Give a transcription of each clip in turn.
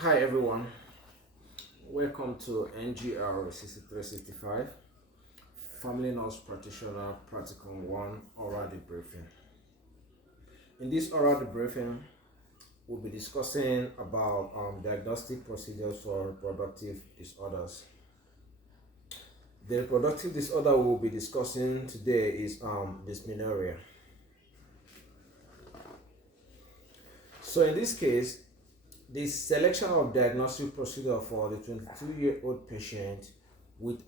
Hi everyone, welcome to NGR 6365 Family Nurse Practitioner Practical 1 Oral Debriefing. In this oral debriefing, we'll be discussing about diagnostic procedures for reproductive disorders. The reproductive disorder we'll be discussing today is dysmenorrhea. So in this case, the selection of diagnostic procedure for the 22-year-old patient with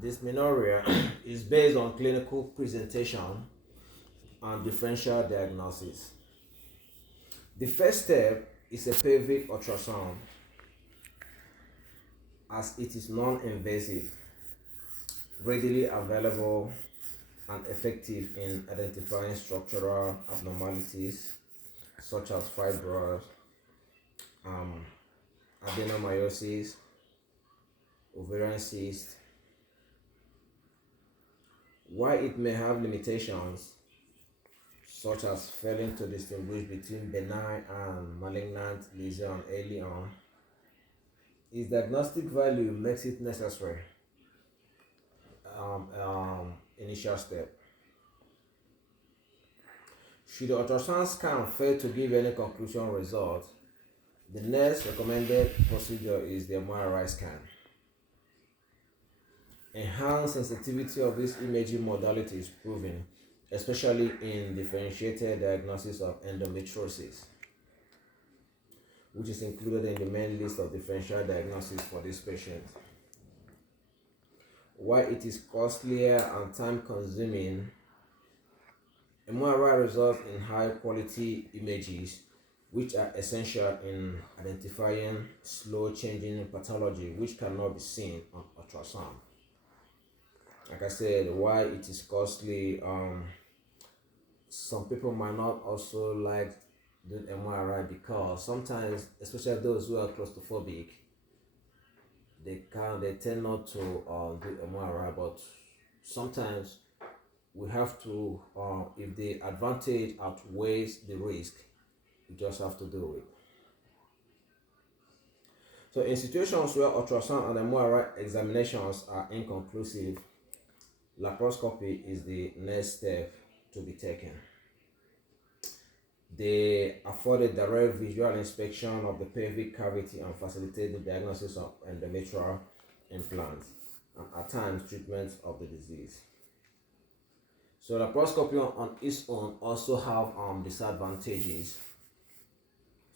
dysmenorrhea is based on clinical presentation and differential diagnosis. The first step is a pelvic ultrasound, as it is non-invasive, readily available, and effective in identifying structural abnormalities such as fibroids, adenomyosis, ovarian cyst. While it may have limitations, such as failing to distinguish between benign and malignant lesion early on, its diagnostic value makes it necessary initial step. Should the ultrasound scan fail to give any conclusion result, the next recommended procedure is the MRI scan. Enhanced sensitivity of this imaging modality is proven, especially in differentiated diagnosis of endometriosis, which is included in the main list of differential diagnosis for this patient. While it is costlier and time-consuming, MRI results in high-quality images, which are essential in identifying slow-changing pathology which cannot be seen on ultrasound. Like I said, why it is costly, some people might not also like doing MRI because sometimes, especially those who are claustrophobic, they tend not to do MRI, but sometimes we have to, if the advantage outweighs the risk, we just have to do it. So in situations where ultrasound and MRI examinations are inconclusive, laparoscopy is the next step to be taken. They afford a direct visual inspection of the pelvic cavity and facilitate the diagnosis of endometrial implants and at times treatment of the disease. So laparoscopy on its own also have disadvantages.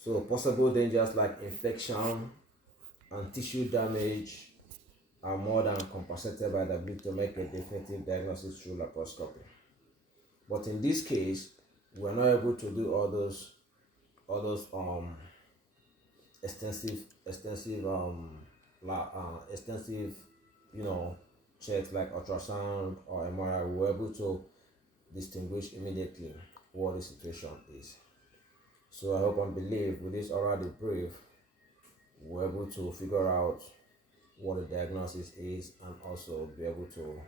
So possible dangers like infection and tissue damage are more than compensated by the ability to make a definitive diagnosis through laparoscopy. But in this case, we are not able to do all those extensive checks like ultrasound or MRI. We're able to distinguish immediately what the situation is. So I hope and believe with this oral debrief, we're able to figure out what the diagnosis is and also be able to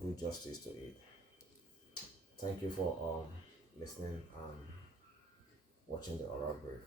do justice to it. Thank you for listening and watching the oral brief.